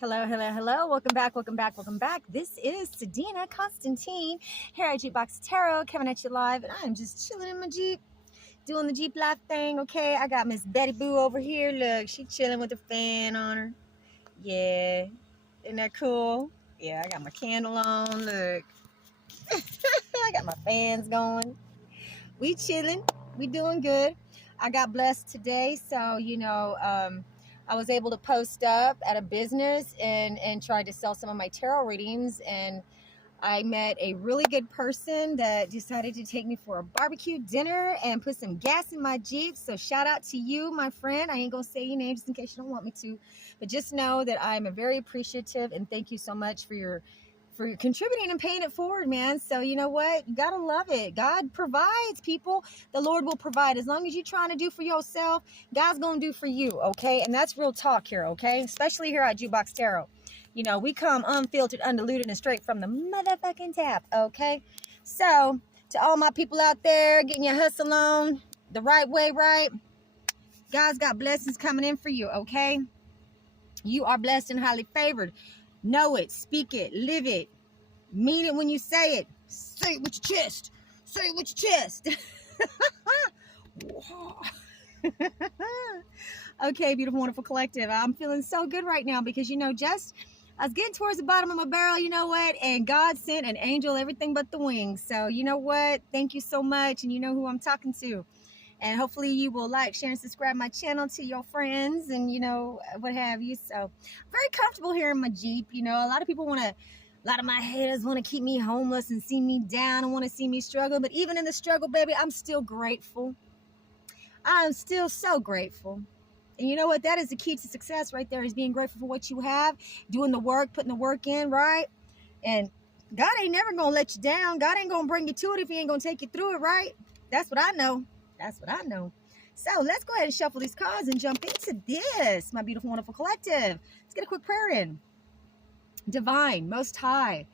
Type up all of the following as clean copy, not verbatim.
Hello, hello, hello. Welcome back, welcome back, welcome back. This is Sedina Constantine here at Jukebox Tarot, coming at you live, and I'm just chilling in my Jeep, doing the Jeep life thing, okay? I got Miss Betty Boo over here. Look, she chilling with the fan on her. Yeah, isn't that cool? Yeah, I got my candle on, look. I got my fans going. We chilling, we doing good. I got blessed today, so I was able to post up at a business and tried to sell some of my tarot readings, and I met a really good person that decided to take me for a barbecue dinner and put some gas in my Jeep. So shout out to you, my friend. I ain't gonna say your name just in case you don't want me to, but just know that I'm very appreciative and thank you so much for your contributing and paying it forward, man. So you know what? You gotta love it. God provides, people. The Lord will provide. As long as you're trying to do for yourself, God's gonna do for you, okay? And that's real talk here, okay? Especially here at Jukebox Tarot. You know, we come unfiltered, undiluted, and straight from the motherfucking tap, okay? So, to all my people out there getting your hustle on the right way, right? God's got blessings coming in for you, okay? You are blessed and highly favored. Know it, speak it, live it, mean it when you say it. Say it with your chest. Say it with your chest. Okay, beautiful, wonderful collective. I'm feeling so good right now because, I was getting towards the bottom of my barrel, you know what? And God sent an angel, everything but the wings. So, you know what? Thank you so much. And you know who I'm talking to. And hopefully you will like, share, and subscribe my channel to your friends and, what have you. So, very comfortable here in my Jeep. A lot of my haters want to keep me homeless and see me down and want to see me struggle. But even in the struggle, baby, I'm still grateful. I'm still so grateful. And you know what? That is the key to success right there, is being grateful for what you have, doing the work, putting the work in, right? And God ain't never going to let you down. God ain't going to bring you to it if he ain't going to take you through it, right? That's what I know. That's what I know. So let's go ahead and shuffle these cards and jump into this, my beautiful, wonderful collective. Let's get a quick prayer in. Divine, Most High,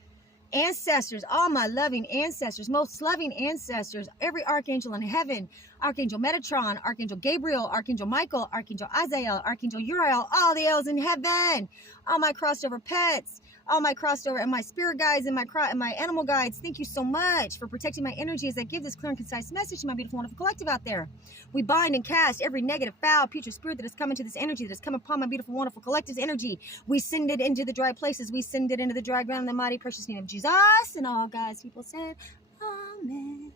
ancestors, all my loving ancestors, most loving ancestors, every archangel in heaven, Archangel Metatron, Archangel Gabriel, Archangel Michael, Archangel Azael, Archangel Uriel, all the elves in heaven, all my crossed over pets, all my crossed over and my spirit guides and my animal guides. Thank you so much for protecting my energy as I give this clear and concise message to my beautiful, wonderful collective out there. We bind and cast every negative, foul, putrid spirit that has come into this energy, that has come upon my beautiful, wonderful collective's energy. We send it into the dry places. We send it into the dry ground in the mighty, precious name of Jesus. And all God's people said, amen.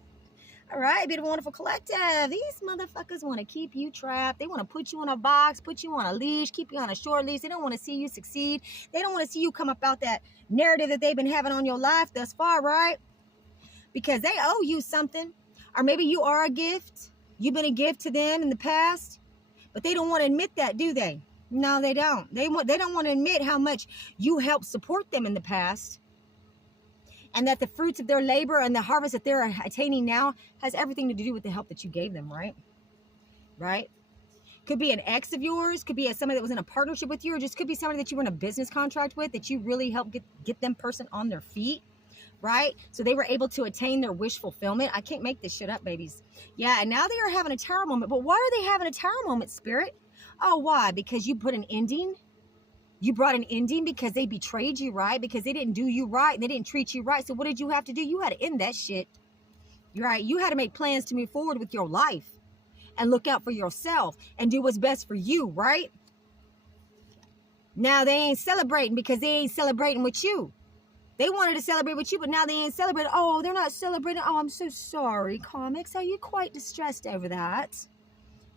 All right, beautiful, wonderful collective. These motherfuckers want to keep you trapped. They want to put you in a box, put you on a leash, keep you on a short leash. They don't want to see you succeed. They don't want to see you come about that narrative that they've been having on your life thus far, right? Because they owe you something. Or maybe you are a gift. You've been a gift to them in the past. But they don't want to admit that, do they? No, they don't. They don't want to admit how much you helped support them in the past. And that the fruits of their labor and the harvest that they're attaining now has everything to do with the help that you gave them, right? Right? Could be an ex of yours, could be somebody that was in a partnership with you, or just could be somebody that you were in a business contract with, that you really helped get them person on their feet, right? So they were able to attain their wish fulfillment. I can't make this shit up, babies. Yeah, and now they are having a tarot moment. But why are they having a tarot moment, Spirit? Oh, why? Because you put an ending? You brought an ending because they betrayed you, right? Because they didn't do you right. They didn't treat you right. So what did you have to do? You had to end that shit. Right? You had to make plans to move forward with your life and look out for yourself and do what's best for you, right? Now they ain't celebrating because they ain't celebrating with you. They wanted to celebrate with you, but now they ain't celebrating. Oh, they're not celebrating. Oh, I'm so sorry, comics. Are you quite distressed over that?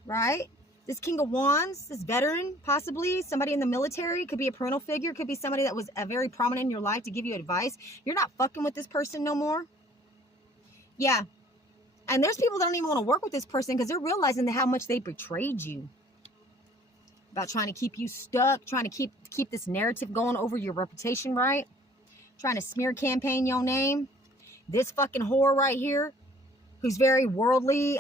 Right? This King of Wands, this veteran, possibly somebody in the military, could be a parental figure, could be somebody that was very prominent in your life to give you advice. You're not fucking with this person no more. Yeah. And there's people that don't even want to work with this person because they're realizing how much they betrayed you. About trying to keep you stuck, trying to keep this narrative going over your reputation, right? Trying to smear campaign your name. This fucking whore right here, who's very worldly,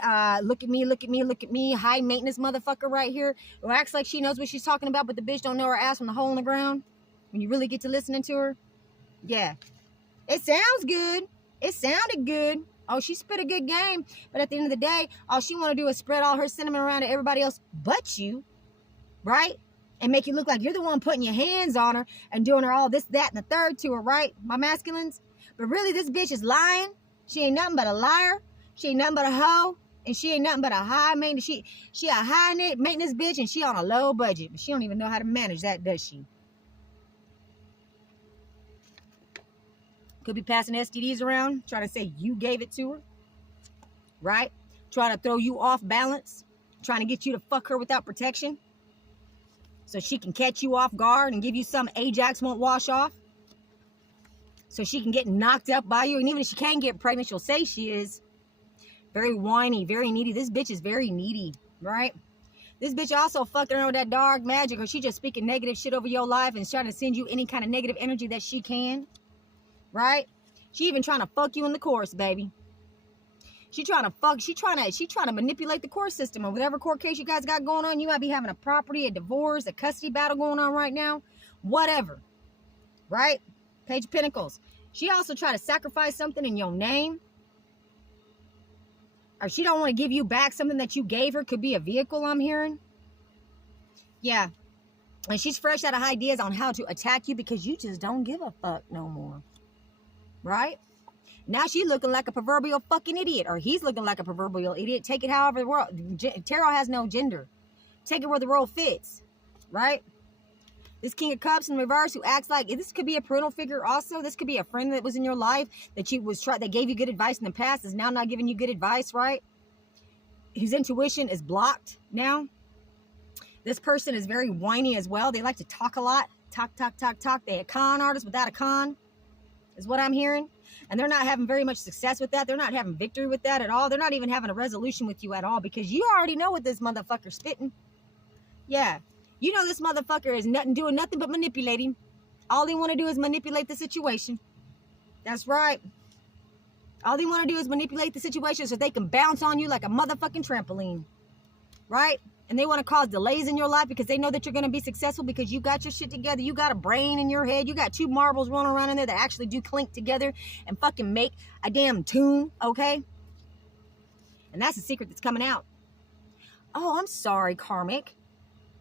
look at me, look at me, look at me, high maintenance motherfucker right here, who acts like she knows what she's talking about, but the bitch don't know her ass from the hole in the ground. When you really get to listening to her, yeah, it sounds good. It sounded good. Oh, she spit a good game, but at the end of the day, all she want to do is spread all her cinnamon around to everybody else but you, right? and make you look like you're the one putting your hands on her and doing her all this, that, and the third to her, right? My masculines. But really, this bitch is lying. She ain't nothing but a liar. She ain't nothing but a hoe. And she ain't nothing but a high maintenance. She a high maintenance bitch, and she on a low budget. But she don't even know how to manage that, does she? Could be passing STDs around, trying to say you gave it to her. Right? Trying to throw you off balance. Trying to get you to fuck her without protection. So she can catch you off guard and give you some Ajax won't wash off. So she can get knocked up by you. And even if she can't get pregnant, she'll say she is. Very whiny, very needy. This bitch is very needy, right? This bitch also fucking around with that dark magic, or she just speaking negative shit over your life and trying to send you any kind of negative energy that she can, right? She even trying to fuck you in the course, baby. She trying to manipulate the court system or whatever court case you guys got going on. You might be having a property, a divorce, a custody battle going on right now, whatever, right? Page of Pentacles. She also try to sacrifice something in your name. Or she don't want to give you back something that you gave her. Could be a vehicle, I'm hearing. Yeah. And she's fresh out of ideas on how to attack you because you just don't give a fuck no more. Right? Now she's looking like a proverbial fucking idiot. Or he's looking like a proverbial idiot. Take it however the world. Tarot has no gender. Take it where the role fits. Right? This King of Cups in reverse who acts like, this could be a parental figure also. This could be a friend that was in your life that that gave you good advice in the past is now not giving you good advice, right? His intuition is blocked now. This person is very whiny as well. They like to talk a lot. Talk. They're a con artist without a con is what I'm hearing. And they're not having very much success with that. They're not having victory with that at all. They're not even having a resolution with you at all because you already know what this motherfucker's spitting. Yeah. You know this motherfucker is doing nothing but manipulating. All they want to do is manipulate the situation. That's right. All they want to do is manipulate the situation so they can bounce on you like a motherfucking trampoline. Right? And they want to cause delays in your life because they know that you're going to be successful because you got your shit together. You got a brain in your head. You got two marbles rolling around in there that actually do clink together and fucking make a damn tune. Okay? And that's the secret that's coming out. Oh, I'm sorry, Karmic.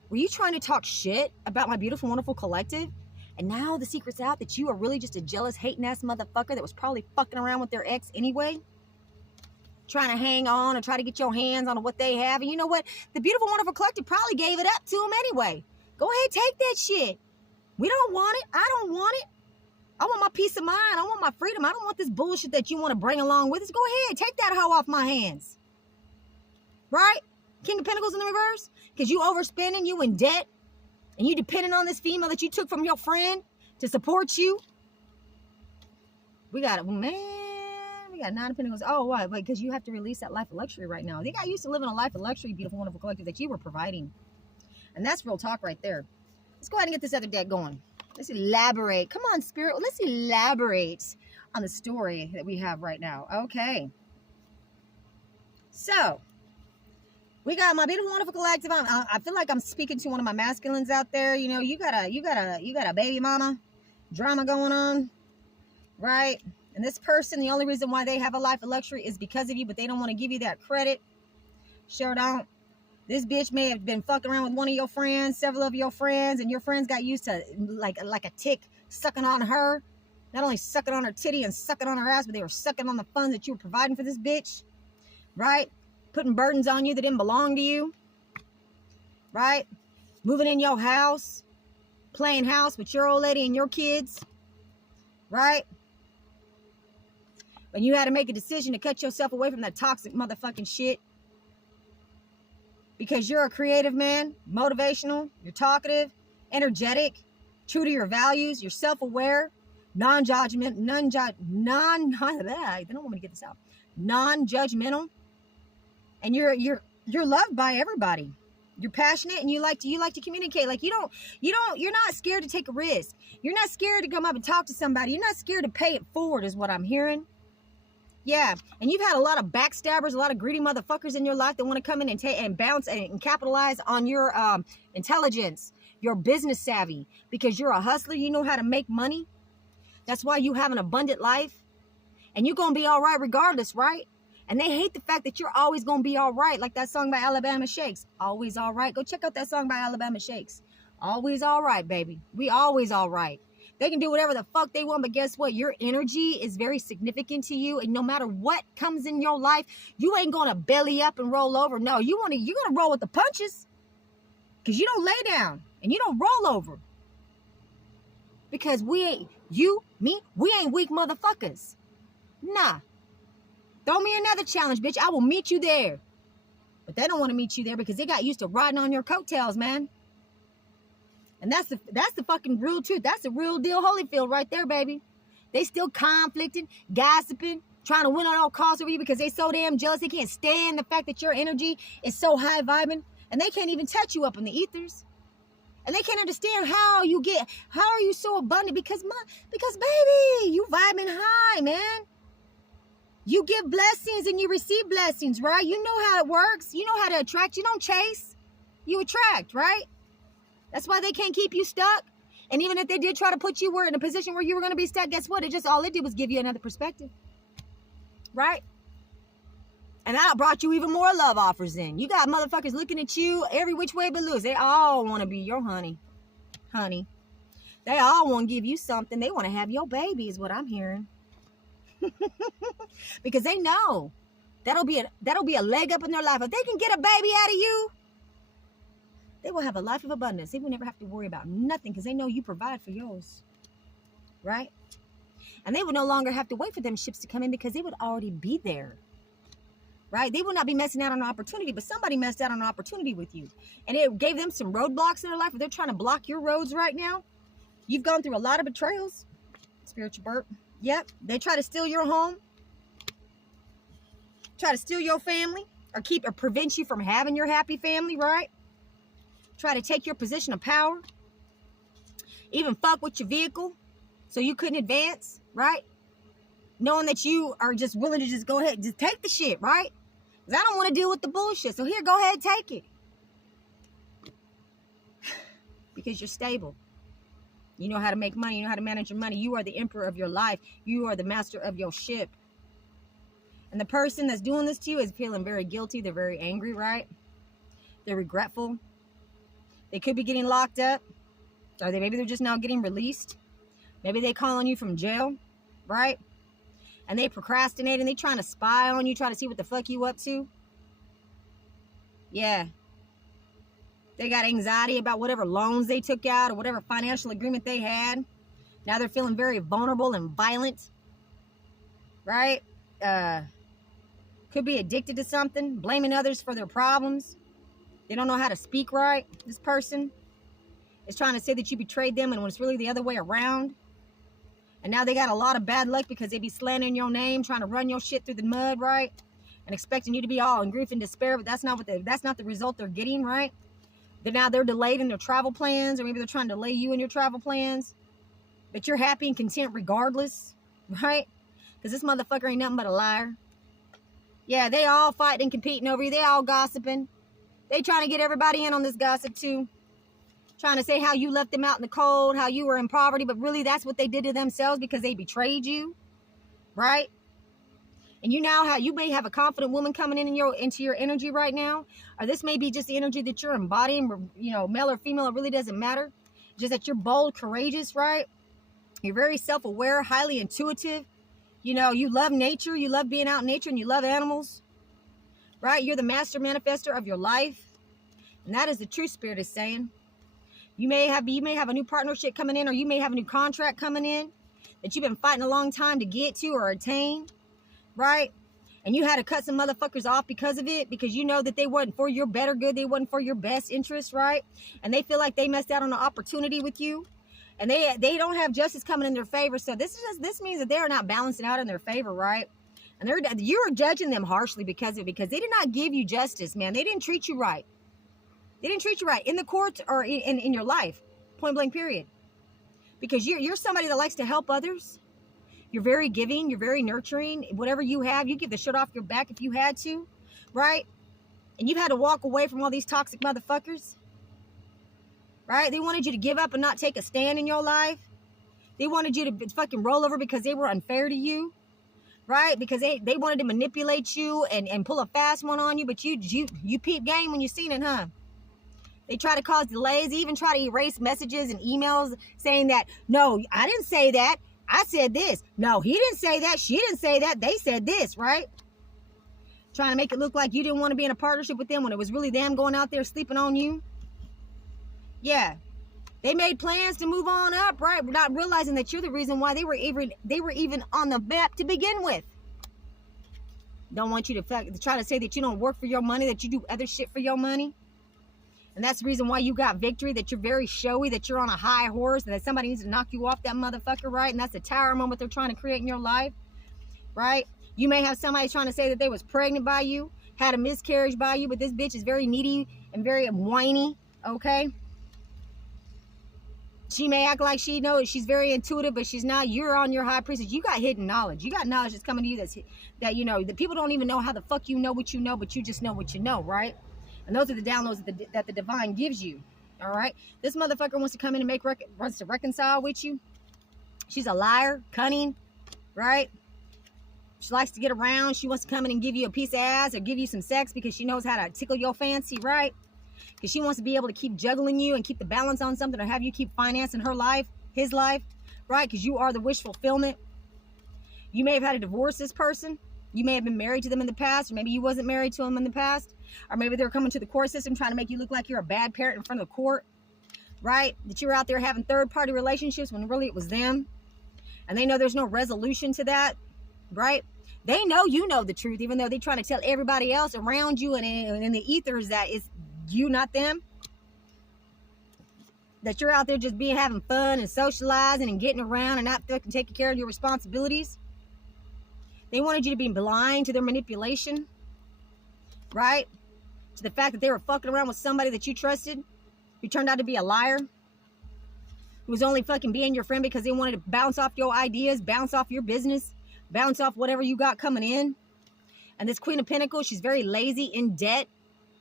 Were you trying to talk shit about my beautiful, wonderful collective? And now the secret's out that you are really just a jealous, hating-ass motherfucker that was probably fucking around with their ex anyway? Trying to hang on and try to get your hands on what they have. And you know what? The beautiful, wonderful collective probably gave it up to them anyway. Go ahead, take that shit. We don't want it. I don't want it. I want my peace of mind. I want my freedom. I don't want this bullshit that you want to bring along with us. Go ahead, take that hoe off my hands. Right? King of Pentacles in the reverse? Because you overspending, you in debt, and you depending on this female that you took from your friend to support you. We got it, man. We got 9 of Pentacles. Oh, why? Because you have to release that life of luxury right now. They got used to living a life of luxury, beautiful, wonderful collective that you were providing. And that's real talk right there. Let's go ahead and get this other deck going. Let's elaborate. Come on, Spirit. Let's elaborate on the story that we have right now. Okay. So, we got my beautiful, wonderful collective. I feel like I'm speaking to one of my masculines out there. You know, you got a baby mama drama going on, right? And this person, the only reason why they have a life of luxury is because of you, but they don't want to give you that credit. Sure don't. This bitch may have been fucking around with one of your friends, several of your friends, and your friends got used to like a tick sucking on her. Not only sucking on her titty and sucking on her ass, but they were sucking on the funds that you were providing for this bitch, right? Putting burdens on you that didn't belong to you, right? Moving in your house, playing house with your old lady and your kids, right? When you had to make a decision to cut yourself away from that toxic motherfucking shit because you're a creative man, motivational, you're talkative, energetic, true to your values, you're self-aware, non-judgmental, they don't want me to get this out, non-judgmental. And you're loved by everybody. You're passionate and you like to communicate. Like you're not scared to take a risk. You're not scared to come up and talk to somebody. You're not scared to pay it forward is what I'm hearing. Yeah. And you've had a lot of backstabbers, a lot of greedy motherfuckers in your life that want to come in and bounce and capitalize on your intelligence, your business savvy, because you're a hustler. You know how to make money. That's why you have an abundant life and you're going to be all right regardless, right? And they hate the fact that you're always going to be all right. Like that song by Alabama Shakes. Always all right. Go check out that song by Alabama Shakes. Always all right, baby. We always all right. They can do whatever the fuck they want, but guess what? Your energy is very significant to you, and no matter what comes in your life, you ain't gonna belly up and roll over. No, you're gonna roll with the punches, because you don't lay down and you don't roll over. Because we ain't we ain't weak motherfuckers. Nah. Throw me another challenge, bitch. I will meet you there. But they don't want to meet you there because they got used to riding on your coattails, man. And that's the fucking real truth. That's the real deal Holyfield right there, baby. They still conflicting, gossiping, trying to win on all costs over you because they so damn jealous. They can't stand the fact that your energy is so high vibing, and they can't even touch you up in the ethers. And they can't understand how are you so abundant? Because baby, you vibing high, man. You give blessings and you receive blessings, right? You know how it works. You know how to attract. You don't chase. You attract, right? That's why they can't keep you stuck. And even if they did try to put you in a position where you were going to be stuck, guess what? All it did was give you another perspective, right? And that brought you even more love offers in. You got motherfuckers looking at you every which way but loose. They all want to be your honey. They all want to give you something. They want to have your baby is what I'm hearing. Because they know that'll be a leg up in their life. If they can get a baby out of you, they will have a life of abundance. They will never have to worry about nothing because they know you provide for yours, right? And they would no longer have to wait for them ships to come in because they would already be there, right? They will not be missing out on an opportunity, but somebody missed out on an opportunity with you. And it gave them some roadblocks in their life, but they're trying to block your roads right now. You've gone through a lot of betrayals. Spiritual burp. Yep. They try to steal your home. Try to steal your family or prevent you from having your happy family, right? Try to take your position of power. Even fuck with your vehicle so you couldn't advance, right? Knowing that you are just willing to just go ahead, just take the shit, right? Because I don't want to deal with the bullshit. So here, go ahead, take it. Because you're stable. You know how to make money. You know how to manage your money. You are the emperor of your life. You are the master of your ship. And the person that's doing this to you is feeling very guilty. They're very angry, right? They're regretful. They could be getting locked up. Or maybe they're just now getting released. Maybe they call on you from jail, right? And they procrastinate and they trying to spy on you, trying to see what the fuck you up to. Yeah. They got anxiety about whatever loans they took out or whatever financial agreement they had. Now they're feeling very vulnerable and violent, right? Could be addicted to something, blaming others for their problems. They don't know how to speak right. This person is trying to say that you betrayed them and when it's really the other way around. And now they got a lot of bad luck because they be slandering your name, trying to run your shit through the mud, right? And expecting you to be all in grief and despair, but that's not the result they're getting, right? They're delayed in their travel plans, or maybe they're trying to delay you in your travel plans. But you're happy and content regardless, right? Because this motherfucker ain't nothing but a liar. Yeah, they all fighting and competing over you. They all gossiping. They trying to get everybody in on this gossip too. Trying to say how you left them out in the cold, how you were in poverty, but really that's what they did to themselves because they betrayed you, right? And you may have a confident woman coming into your energy right now, or this may be just the energy that you're embodying, male or female, it really doesn't matter. Just that you're bold, courageous, right? You're very self-aware, highly intuitive. You love nature, you love being out in nature, and you love animals, right? You're the master manifester of your life. And that is the true spirit is saying. You may have a new partnership coming in, or you may have a new contract coming in that you've been fighting a long time to get to or attain, right? And you had to cut some motherfuckers off because of it, because you know that they wasn't for your better good, they wasn't for your best interest, right? And they feel like they missed out on an opportunity with you, and they don't have justice coming in their favor. So this means that they're not balancing out in their favor, right? And you're judging them harshly because they did not give you justice, man. They didn't treat you right. They didn't treat you right in the courts or in your life, point blank, period. Because you're somebody that likes to help others. You're very giving. You're very nurturing. Whatever you have, you give the shirt off your back if you had to, right? And you've had to walk away from all these toxic motherfuckers, right? They wanted you to give up and not take a stand in your life. They wanted you to fucking roll over because they were unfair to you, right? Because they wanted to manipulate you and pull a fast one on you, but you peep game when you seen it, huh? They try to cause delays, even try to erase messages and emails saying that, no, I didn't say that. I said this. No, he didn't say that. She didn't say that. They said this, right? Trying to make it look like you didn't want to be in a partnership with them when it was really them going out there sleeping on you. Yeah. They made plans to move on up, right? Not realizing that you're the reason why they were even on the map to begin with. Don't want you to try to say that you don't work for your money, that you do other shit for your money. And that's the reason why you got victory, that you're very showy, that you're on a high horse, and that somebody needs to knock you off that motherfucker, right? And that's the tower moment they're trying to create in your life, right? You may have somebody trying to say that they was pregnant by you, had a miscarriage by you, but this bitch is very needy and very whiny, okay? She may act like she knows, she's very intuitive, but she's not. You're on your high priestess. You got hidden knowledge. You got knowledge that's coming to you that you know, the people don't even know how the fuck you know what you know, but you just know what you know, right? And those are the downloads that the divine gives you, all right? This motherfucker wants to come in and wants to reconcile with you. She's a liar, cunning, right? She likes to get around. She wants to come in and give you a piece of ass or give you some sex because she knows how to tickle your fancy, right? Because she wants to be able to keep juggling you and keep the balance on something, or have you keep financing her life, his life, right? Because you are the wish fulfillment. You may have had to divorce this person. You may have been married to them in the past, or maybe you wasn't married to them in the past, or maybe they're coming to the court system trying to make you look like you're a bad parent in front of the court, right? That you're out there having third-party relationships when really it was them, and they know there's no resolution to that, right? They know you know the truth, even though they're trying to tell everybody else around you and in the ethers that it's you, not them. That you're out there just having fun and socializing and getting around and not fucking taking care of your responsibilities. They wanted you to be blind to their manipulation, right? To the fact that they were fucking around with somebody that you trusted, who turned out to be a liar, who was only fucking being your friend because they wanted to bounce off your ideas, bounce off your business, bounce off whatever you got coming in. And this Queen of Pentacles, she's very lazy, in debt,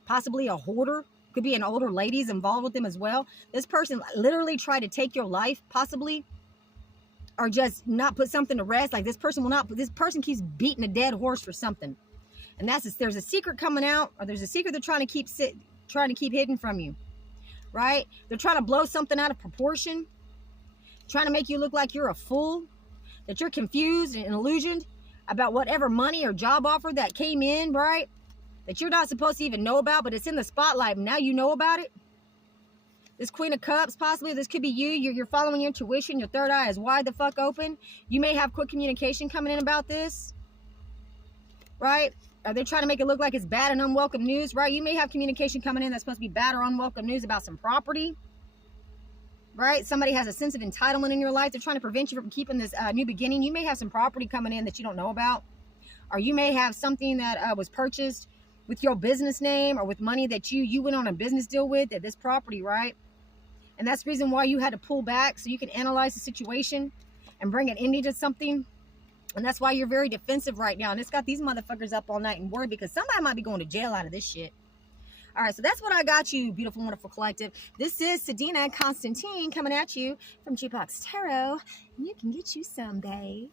possibly a hoarder. Could be an older lady's involved with them as well. This person literally tried to take your life, possibly, or just not put something to rest. Like this person keeps beating a dead horse for something. And there's a secret coming out, or there's a secret they're trying to keep hidden from you, right? They're trying to blow something out of proportion, trying to make you look like you're a fool, that you're confused and illusioned about whatever money or job offer that came in, right? That you're not supposed to even know about, but it's in the spotlight, and now you know about it. This Queen of Cups, possibly, this could be you. You're following your intuition. Your third eye is wide the fuck open. You may have quick communication coming in about this, right? Are they trying to make it look like it's bad and unwelcome news, right? You may have communication coming in that's supposed to be bad or unwelcome news about some property, right? Somebody has a sense of entitlement in your life. They're trying to prevent you from keeping this new beginning. You may have some property coming in that you don't know about, or you may have something that was purchased with your business name, or with money that you went on a business deal with, at this property, right? And that's the reason why you had to pull back, so you can analyze the situation and bring an ending to something. And that's why you're very defensive right now. And it's got these motherfuckers up all night and worried because somebody might be going to jail out of this shit. All right, so that's what I got you, beautiful, wonderful collective. This is Sadina Constantine coming at you from Jukebox Tarot. And you can get you some, babe.